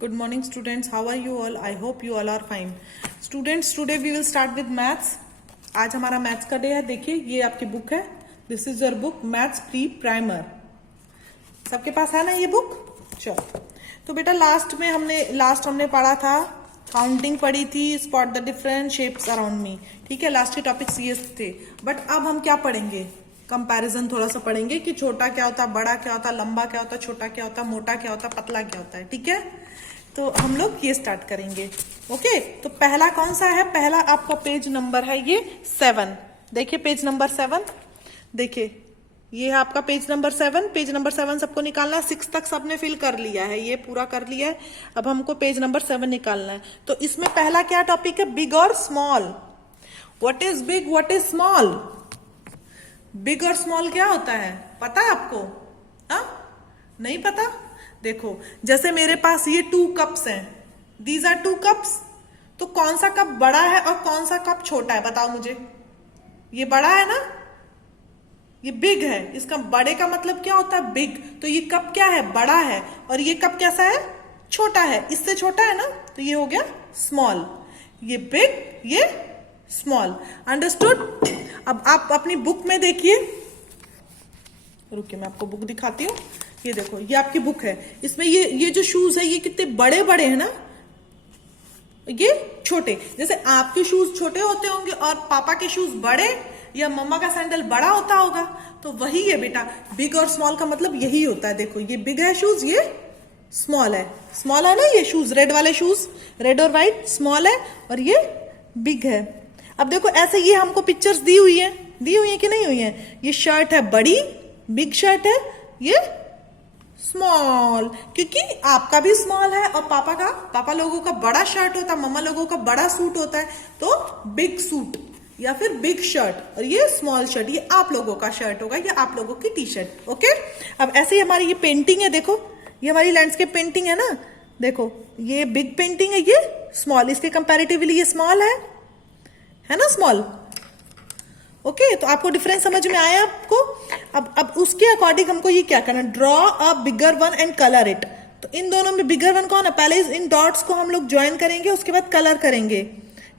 Good morning, students. How are you all? I hope you all are fine. Students, today we will start with maths. आज हमारा maths का day है. देखिए ये आपकी book है. This is your book maths pre primer. सबके पास है ना ये बुक? चलो तो बेटा लास्ट हमने पढ़ा था, काउंटिंग पढ़ी थी, spot the different shapes around me. ठीक है, लास्ट के टॉपिक्स ये थे. बट अब हम क्या पढ़ेंगे? कंपैरिजन थोड़ा सा पढ़ेंगे कि छोटा क्या होता है, बड़ा क्या होता है, लंबा क्या होता है, छोटा क्या होता है, मोटा क्या होता है, पतला क्या होता है. ठीक है, तो हम लोग ये स्टार्ट करेंगे. ओके, तो पहला कौन सा है? पहला आपका पेज नंबर है ये 7. देखिए पेज नंबर 7. देखिए ये है आपका पेज नंबर 7. पेज नंबर 7 सबको निकालना है. 6 तक सबने फिल कर लिया है, ये पूरा कर लिया है. अब हमको पेज नंबर 7 निकालना है. तो इसमें पहला क्या टॉपिक है? बिग और small. What is big, what is small? Big और स्मॉल क्या होता है पता है आपको? नहीं पता? देखो जैसे मेरे पास ये 2 कप्स हैं. These are 2 cups. तो कौन सा कप बड़ा है और कौन सा कप छोटा है? बताओ मुझे. ये बड़ा है ना, ये बिग है. इसका बड़े का मतलब क्या होता है? बिग. तो ये कप क्या है? बड़ा है. और ये कप कैसा है? छोटा है. इससे छोटा है ना, तो ये हो गया स्मॉल. ये बिग, ये स्मॉल. अंडरस्टूड? अब आप अपनी बुक में देखिए. रुकिए मैं आपको बुक दिखाती हूँ. ये देखो ये आपकी बुक है. इसमें ये जो शूज है ये कितने बड़े बड़े हैं ना, ये छोटे. जैसे आपके शूज छोटे होते होंगे और पापा के शूज बड़े, या मम्मा का सैंडल बड़ा होता होगा. तो वही है बेटा, बिग और स्मॉल का मतलब यही होता है. देखो ये बिग है शूज, ये स्मॉल है. स्मॉल है ना ये शूज, रेड वाले शूज, रेड और व्हाइट. स्मॉल है और ये बिग है. अब देखो ऐसे ये हमको पिक्चर्स दी हुई है कि नहीं हुई है? ये शर्ट है बड़ी, बिग शर्ट है. ये स्मॉल, क्योंकि आपका भी स्मॉल है और पापा लोगों का बड़ा शर्ट होता है, मम्मा लोगों का बड़ा सूट होता है. तो बिग सूट या फिर बिग शर्ट, और ये स्मॉल शर्ट, ये आप लोगों का शर्ट होगा या आप लोगों की टी शर्ट. ओके, अब ऐसे ही हमारी ये पेंटिंग है. देखो ये हमारी लैंडस्केप पेंटिंग है ना. देखो ये बिग पेंटिंग है, ये स्मॉल. इसके कंपैरेटिवली ये स्मॉल है ना, स्मॉल. ओके, तो आपको डिफरेंस समझ में आया आपको? अब उसके अकॉर्डिंग हमको ये क्या करना? Draw a bigger one and colour it. तो इन दोनों में बिगर वन कौन है? पहले इन डॉट्स को हम लोग ज्वाइन करेंगे, उसके बाद कलर करेंगे.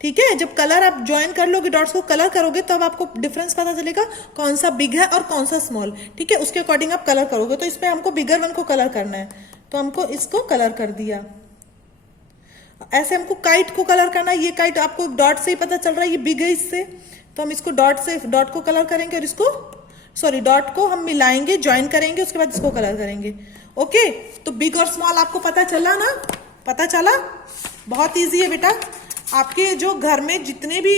ठीक है, जब कलर आप ज्वाइन कर लोगे, डॉट्स को कलर करोगे, तब आपको डिफरेंस पता चलेगा कौन सा बिग है और कौन सा स्मॉल. ठीक है, उसके अकॉर्डिंग आप कलर करोगे. तो इसमें हमको बिगर वन को कलर करना है, तो हमको इसको कलर कर दिया. ऐसे हमको काइट को कलर करना है. ये काइट आपको डॉट से ही पता चल रहा है ये बिग है इससे, तो हम इसको डॉट को कलर करेंगे और इसको डॉट को हम मिलाएंगे, ज्वाइन करेंगे, उसके बाद इसको कलर करेंगे. ओके, तो बिग और स्मॉल आपको पता चला ना? पता चला? बहुत इजी है बेटा. आपके जो घर में जितने भी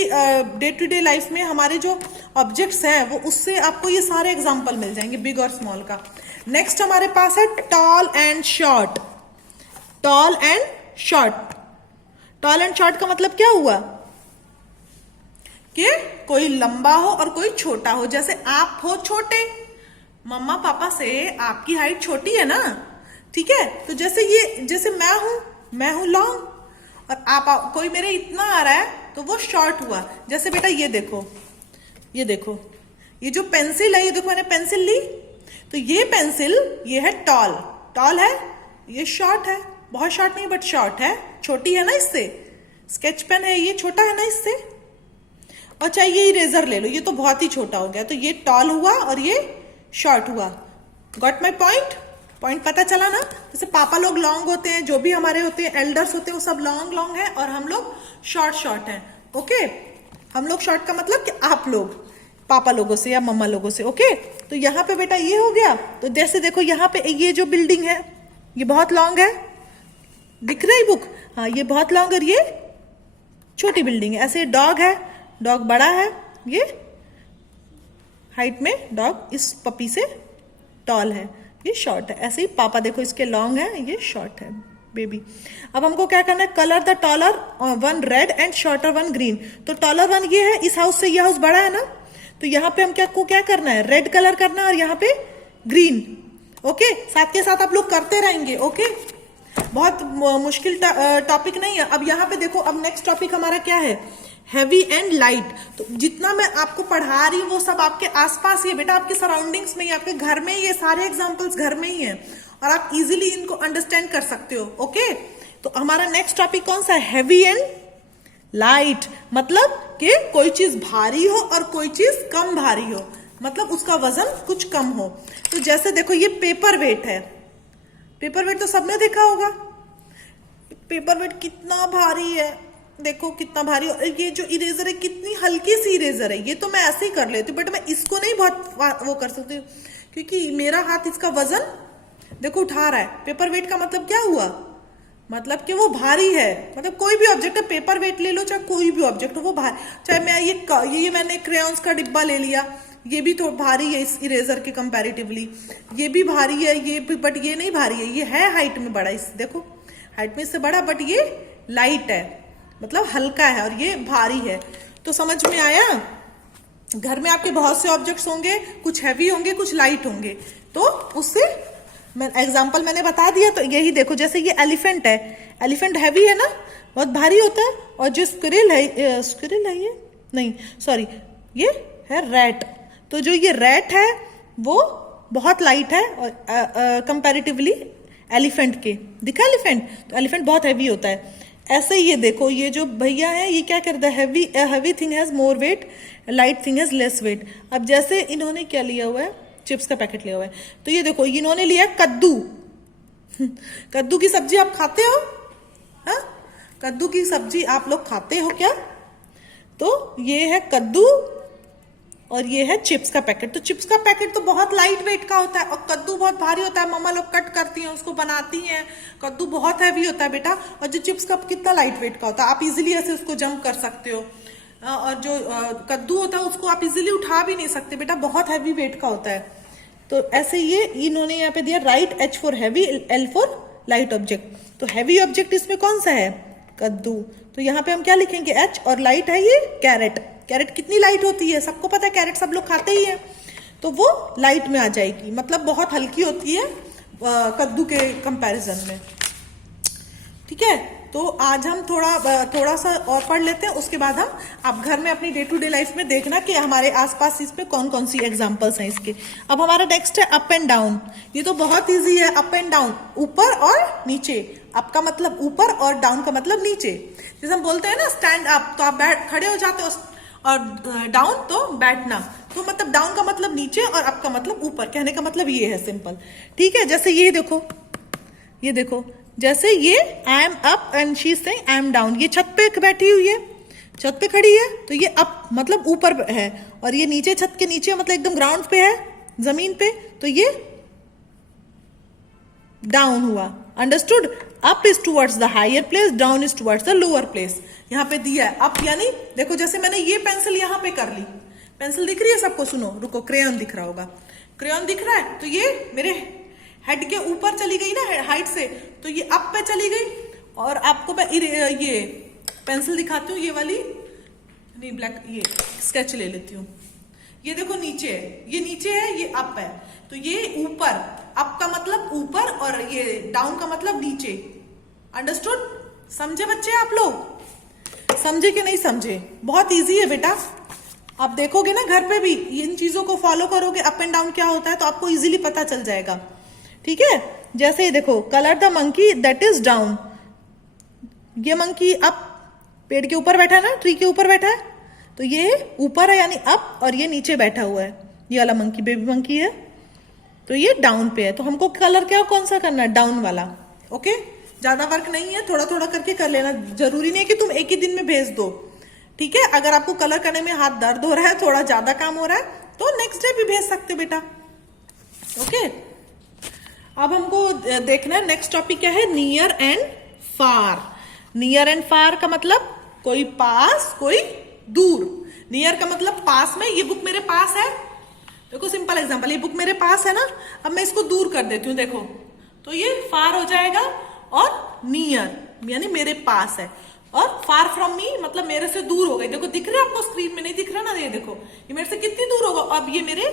डे टू डे लाइफ में हमारे जो ऑब्जेक्ट्स हैं, वो उससे आपको ये सारे एग्जाम्पल मिल जाएंगे बिग और स्मॉल का. नेक्स्ट हमारे पास है tall and short. Tall and short. Tall and short का मतलब क्या हुआ? कि कोई लंबा हो और कोई छोटा हो. जैसे आप हो छोटे, मम्मा पापा से आपकी हाइट छोटी है ना. ठीक है, तो जैसे मैं हूं लॉन्ग, और आप कोई मेरे इतना आ रहा है, तो वो शॉर्ट हुआ. जैसे बेटा ये देखो ये जो पेंसिल है, ये देखो मैंने पेंसिल ली, तो ये पेंसिल ये है टॉल है. ये शॉर्ट है, बहुत शॉर्ट नहीं बट शॉर्ट है, छोटी है ना इससे. स्केच पेन है, ये छोटा है ना इससे. और चाहे ये इरेजर ले लो, ये तो बहुत ही छोटा हो गया. तो ये टॉल हुआ और ये शॉर्ट हुआ. Got my point? पॉइंट पता चला ना? जैसे पापा लोग लॉन्ग होते हैं, जो भी हमारे होते हैं एल्डर्स होते हैं, वो सब लॉन्ग है, और हम लोग शॉर्ट हैं. ओके, हम लोग शॉर्ट का मतलब कि आप लोग पापा लोगों से या मम्मा लोगों से. ओके, तो यहाँ पे बेटा ये हो गया. तो जैसे देखो यहाँ पे ये जो बिल्डिंग है, ये बहुत लॉन्ग है. दिख रही बुक? हाँ, ये बहुत लॉन्ग और ये छोटी बिल्डिंग है. ऐसे डॉग है, डॉग बड़ा है, ये हाइट में डॉग इस पपी से टॉल है, ये शॉर्ट है. ऐसे ही पापा देखो इसके लॉन्ग है, ये शॉर्ट है बेबी. अब हमको क्या करना है? Colour the taller one red and shorter one green. तो टॉलर वन ये है, इस हाउस से ये हाउस बड़ा है ना, तो यहाँ पे हम क्या करना है? रेड कलर करना है और यहाँ पे ग्रीन. ओके, साथ के साथ आप लोग करते रहेंगे. ओके, बहुत मुश्किल टॉपिक नहीं है. अब यहाँ पे देखो, अब नेक्स्ट टॉपिक हमारा क्या है? Heavy and light. तो जितना मैं आपको पढ़ा रही हूँ वो सब आपके आसपास ही है बेटा, आपके सराउंडिंग्स में ही, आपके घर में ही, ये सारे एग्जांपल्स घर में ही है, और आप इजीली इनको अंडरस्टैंड कर सकते हो. ओके, तो हमारा नेक्स्ट टॉपिक कौन सा है? हैवी एंड लाइट, मतलब कि कोई चीज भारी हो और कोई चीज कम भारी हो, मतलब उसका वजन कुछ कम हो। तो जैसे देखो ये पेपर वेट है, पेपर वेट तो सबने देखा होगा, पेपर वेट कितना भारी है, देखो कितना भारी। और ये जो इरेजर है कितनी हल्की सी इरेजर है, ये तो मैं ऐसे ही कर लेती हूँ, बट मैं इसको नहीं बहुत वो कर सकती क्योंकि मेरा हाथ इसका वजन देखो उठा रहा है। पेपर वेट का मतलब क्या हुआ? मतलब कि वो भारी है, मतलब कोई भी ऑब्जेक्ट है, पेपर वेट ले लो चाहे कोई भी ऑब्जेक्ट हो वो भारी। चाहे मैं ये मैंने क्रेयॉन्स का डिब्बा ले लिया, ये भी तो भारी है इस इरेजर के कंपैरेटिवली, ये भी भारी है, ये भी, बट ये नहीं भारी है, ये है हाइट में बड़ा, इस देखो हाइट में इससे बड़ा, बट ये लाइट है, मतलब हल्का है, और ये भारी है। तो समझ में आया? घर में आपके बहुत से ऑब्जेक्ट्स होंगे, कुछ हैवी होंगे कुछ लाइट होंगे, तो उससे मैं एग्जाम्पल मैंने बता दिया। तो यही देखो, जैसे ये एलिफेंट है, एलिफेंट हैवी है ना, बहुत भारी होता है। और जो स्क्विरल है, स्क्विरल है ये नहीं, सॉरी ये है रैट, तो जो ये रैट है वो बहुत लाइट है और कंपैरेटिवली एलिफेंट के। दिखा एलिफेंट? तो एलिफेंट बहुत हैवी होता है। ऐसे ही ये देखो, ये जो भैया है ये क्या करता है, heavy thing has more weight, light thing has less weight. अब जैसे इन्होंने क्या लिया हुआ है, चिप्स का पैकेट लिया हुआ है, तो ये देखो इन्होंने लिया कद्दू। कद्दू की सब्जी आप खाते हो? हाँ, कद्दू की सब्जी आप लोग खाते हो क्या? तो ये है कद्दू और ये है चिप्स का पैकेट। तो चिप्स का पैकेट तो बहुत लाइट वेट का होता है और कद्दू बहुत भारी होता है। मम्मा लोग कट करती हैं, उसको बनाती हैं। कद्दू बहुत हैवी होता है बेटा, और जो चिप्स का कितना लाइट वेट का होता है, आप इजीली ऐसे उसको जंप कर सकते हो। और जो कद्दू होता है उसको आप इजीली उठा भी नहीं सकते बेटा, बहुत हैवी वेट का होता है। तो ऐसे ये इन्होंने यहाँ पे दिया right, H for heavy, L for light object. तो हैवी ऑब्जेक्ट इसमें कौन सा है? कद्दू। तो यहाँ पे हम क्या लिखेंगे? H, और लाइट है ये कैरेट। कैरेट कितनी लाइट होती है, सबको पता है, कैरेट सब लोग खाते ही है, तो वो लाइट में आ जाएगी, मतलब बहुत हल्की होती है कद्दू के कंपैरिजन में। ठीक है, तो आज हम थोड़ा सा और पढ़ लेते हैं, उसके बाद हम आप घर में अपनी डे टू डे लाइफ में देखना कि हमारे आसपास इसमें कौन कौन सी एग्जांपल्स हैं इसके। अब हमारा नेक्स्ट है अप एंड डाउन। ये तो बहुत इजी है, अप एंड डाउन, ऊपर और नीचे। अप का मतलब ऊपर और डाउन का मतलब नीचे। जैसे हम बोलते हैं ना स्टैंड अप, तो आप खड़े हो जाते हो, और डाउन तो बैठना। तो मतलब डाउन का मतलब नीचे और अप का मतलब ऊपर, कहने का मतलब ये है सिंपल। ठीक है, जैसे ये देखो, ये देखो, जैसे ये I am up and she is saying I am down. ये छत पे बैठी हुई है, छत पे खड़ी है, तो ये अप मतलब ऊपर है, और ये नीचे छत के नीचे मतलब एकदम ग्राउंड पे है, जमीन पे, तो ये डाउन हुआ। Understood? Up is towards the higher place, down is towards the lower place. यहाँ पे दिया है अप, यानी देखो जैसे मैंने ये पेंसिल यहाँ पे कर ली, पेंसिल दिख रही है सबको? सुनो, रुको, क्रेयॉन दिख रहा होगा, क्रेयॉन दिख रहा है, तो ये मेरे हेड के ऊपर चली गई ना हाइट से, तो ये अप पे चली गई। और आपको मैं ये पेंसिल दिखाती हूँ, ये वाली नहीं, ब्लैक, ये स्केच ले लेती हूँ। ये देखो नीचे है, ये नीचे है, ये अप है, तो ये ऊपर, अप का मतलब ऊपर और ये डाउन का मतलब नीचे। अंडरस्टूड? समझे बच्चे? आप लोग समझे कि नहीं समझे? बहुत इजी है बेटा, आप देखोगे ना घर पे भी, इन चीजों को फॉलो करोगे, अप एंड डाउन क्या होता है, तो आपको इजीली पता चल जाएगा। ठीक है, जैसे ही देखो, colour the monkey that is down. ये मंकी अप, पेड़ के ऊपर बैठा है ना, ट्री के ऊपर बैठा है, तो ये ऊपर है यानी अप, और ये नीचे बैठा हुआ है, ये वाला मंकी बेबी मंकी है, तो ये डाउन पे है। तो हमको कलर क्या कौन सा करना है? डाउन वाला। ओके, ज्यादा वर्क नहीं है, थोड़ा थोड़ा करके कर लेना, जरूरी नहीं है कि तुम एक ही दिन में भेज दो। ठीक है, अगर आपको कलर करने में हाथ दर्द हो रहा है, थोड़ा ज्यादा काम हो रहा है, तो नेक्स्ट डे भी भेज सकते बेटा। ओके, अब हमको देखना है नेक्स्ट टॉपिक क्या है, near and far. Near and far का मतलब कोई पास कोई दूर। नियर का मतलब पास में, ये बुक मेरे पास है, देखो सिंपल एग्जांपल, ये बुक मेरे पास है ना, अब मैं इसको दूर कर देती हूँ, देखो, तो ये फार हो जाएगा। और नियर यानी मेरे पास है, और फार फ्रॉम मी मतलब मेरे से दूर हो गई। देखो दिख रहा है आपको, स्क्रीन में नहीं दिख रहा ना, ये देखो, ये मेरे से कितनी दूर होगा, अब ये मेरे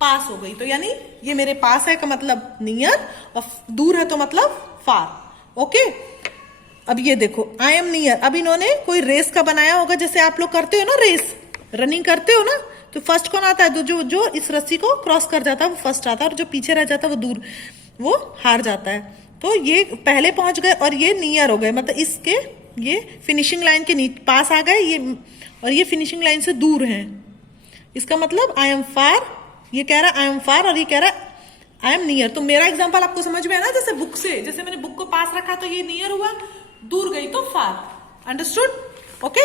पास हो गई, तो यानी ये मेरे पास है का मतलब नियर, और दूर है तो मतलब फार। ओके, अब ये देखो आई एम नियर। अब इन्होंने कोई रेस का बनाया होगा, जैसे आप लोग करते हो ना, रेस रनिंग करते हो ना, तो फर्स्ट कौन आता है? तो जो इस रस्सी को क्रॉस कर जाता है वो फर्स्ट आता है, और जो पीछे रह जाता है वो दूर, वो हार जाता है। तो ये पहले पहुंच गए और ये नियर हो गए, मतलब इसके ये फिनिशिंग लाइन के पास आ गए, ये और ये फिनिशिंग लाइन से दूर हैं। इसका मतलब आई एम फार, ये कह रहा है आई एम फार और ये कह रहा है आई एम नियर। तो मेरा एग्जांपल आपको समझ में है ना, जैसे बुक से, जैसे मैंने बुक को पास रखा तो ये नियर हुआ, दूर गई तो फार। अंडरस्टूड? ओके।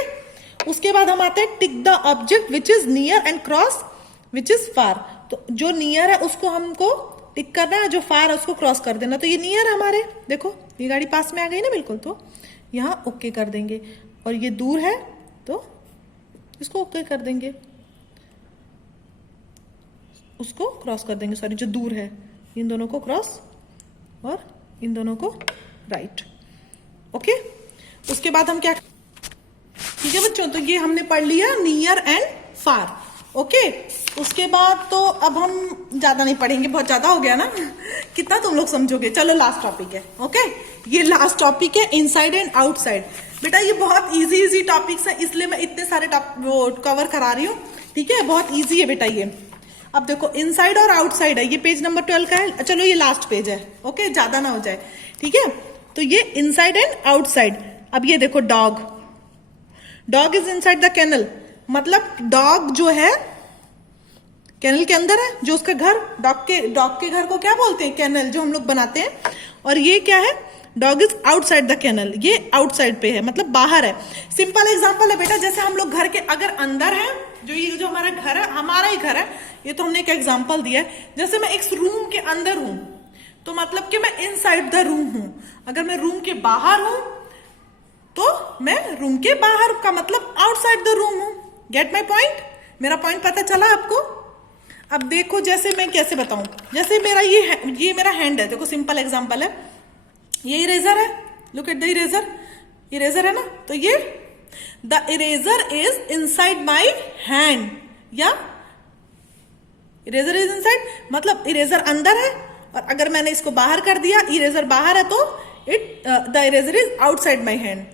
उसके बाद हम आते हैं tick the object which is near and cross which is far. तो जो नियर है उसको हमको टिक करना है, जो फार है उसको क्रॉस कर देना। तो ये नियर है हमारे, देखो ये गाड़ी पास में आ गई ना बिल्कुल, तो यहाँ ओके कर देंगे। और ये दूर है तो इसको ओके कर देंगे, उसको क्रॉस कर देंगे, सॉरी जो दूर है इन दोनों को क्रॉस और इन दोनों को राइट। ओके। उसके बाद हम क्या, ठीक है बच्चों, तो ये हमने पढ़ लिया नियर एंड फार। ओके। उसके बाद तो अब हम ज्यादा नहीं पढ़ेंगे, बहुत ज्यादा हो गया ना कितना तुम लोग समझोगे। चलो लास्ट टॉपिक है। ओके, ये लास्ट टॉपिक है इनसाइड एंड आउटसाइड। बेटा ये बहुत इजी टॉपिक्स है, इसलिए मैं इतने सारे कवर करा रही हूँ। ठीक है, बहुत इजी है बेटा ये। अब देखो इनसाइड और आउटसाइड है, ये पेज नंबर 12 का है। चलो ये लास्ट पेज है। ओके, ज्यादा ना हो जाए। ठीक है, तो ये इनसाइड एंड आउटसाइड। अब ये देखो dog, dog is inside the kennel, मतलब डॉग जो है केनल के अंदर है, जो उसका घर, डॉग के घर को क्या बोलते हैं, केनल, जो हम लोग बनाते हैं। और ये क्या है, dog is outside the kennel, ये आउटसाइड पे है, मतलब बाहर है। सिंपल एग्जांपल है बेटा, जैसे हम लोग घर के अगर अंदर है, जो ये जो हमारा घर है, हमारा ही घर है, ये तो हमने एक एग्जांपल दिया है। जैसे मैं एक रूम के अंदर हूं तो मतलब कि मैं इनसाइड द रूम हूं। अगर मैं रूम के बाहर हूं तो मैं रूम के बाहर का मतलब आउटसाइड द रूम हूं। Get my point? मेरा पॉइंट पता चला आपको? अब देखो जैसे मैं कैसे बताऊं, जैसे मेरा ये मेरा हैंड है, देखो सिंपल एग्जांपल है, ये इरेजर है, look at the eraser, eraser है ना, तो ये the eraser is inside my hand, या इरेजर इज इनसाइड मतलब इरेजर अंदर है, और अगर मैंने इसको बाहर कर दिया, इरेजर बाहर है, तो the eraser is outside my hand.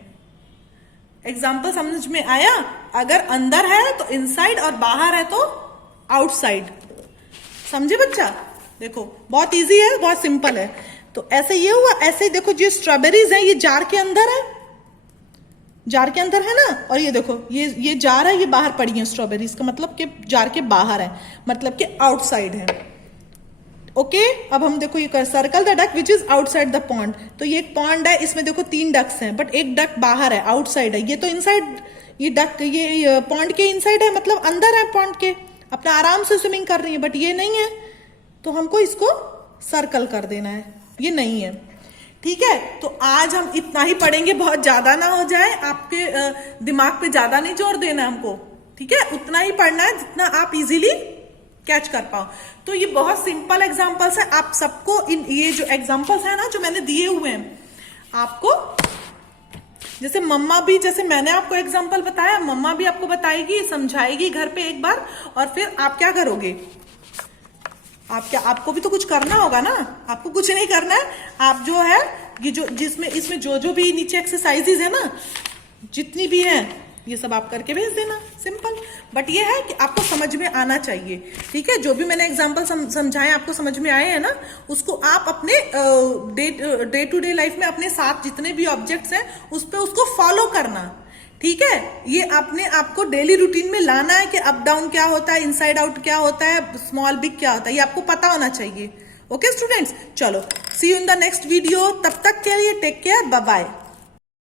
Example समझ में आया? अगर अंदर है तो इनसाइड और बाहर है तो आउटसाइड। समझे बच्चा? देखो बहुत इजी है, बहुत सिंपल है। तो ऐसे ये हुआ, ऐसे ही देखो जो स्ट्रॉबेरीज है ये जार के अंदर है, जार के अंदर है ना, और ये देखो ये जार है, ये बाहर पड़ी है स्ट्रॉबेरीज का मतलब कि जार के बाहर है, मतलब कि आउटसाइड है। ओके, अब हम देखो ये circle the duck which is outside the pond. तो ये एक पॉन्ड है, इसमें देखो 3 डक्स हैं, बट एक डक बाहर है, आउटसाइड है। ये तो इनसाइड, ये डक ये पॉन्ड के इनसाइड है, मतलब अंदर है पॉन्ड के, अपना आराम से स्विमिंग कर रही है, बट ये नहीं है, तो हमको इसको सर्कल कर देना है, ये नहीं है। ठीक है, तो आज हम इतना ही पढ़ेंगे, बहुत ज्यादा ना हो जाए, आपके दिमाग पे ज्यादा नहीं जोर देना हमको। ठीक है, उतना ही पढ़ना है जितना आप इजीली कैच कर पाओ। तो ये बहुत सिंपल एग्जांपल्स है, आप सबको ये जो एग्जांपल्स है ना जो मैंने दिए हुए हैं आपको, जैसे मम्मा भी, जैसे मैंने आपको एग्जांपल बताया, मम्मा भी आपको बताएगी, समझाएगी घर पे एक बार, और फिर आप क्या करोगे, आपको भी तो कुछ करना होगा ना। आपको कुछ नहीं करना है, आप जो है ये जो इसमें जो भी नीचे एक्सरसाइजेज है ना, जितनी भी है, ये सब आप करके भेज देना, सिंपल। बट ये है कि आपको समझ में आना चाहिए। ठीक है, जो भी मैंने एग्जांपल समझाए आपको समझ में आए हैं ना, उसको आप अपने डे टू डे लाइफ में अपने साथ जितने भी ऑब्जेक्ट्स हैं उस पर उसको फॉलो करना। ठीक है, ये आपने आपको डेली रूटीन में लाना है कि अप डाउन क्या होता है, इनसाइड आउट क्या होता है, स्मॉल बिग क्या होता है, ये आपको पता होना चाहिए। ओके स्टूडेंट्स, चलो see you in the next video, तब तक के लिए टेक केयर, बाय बाय।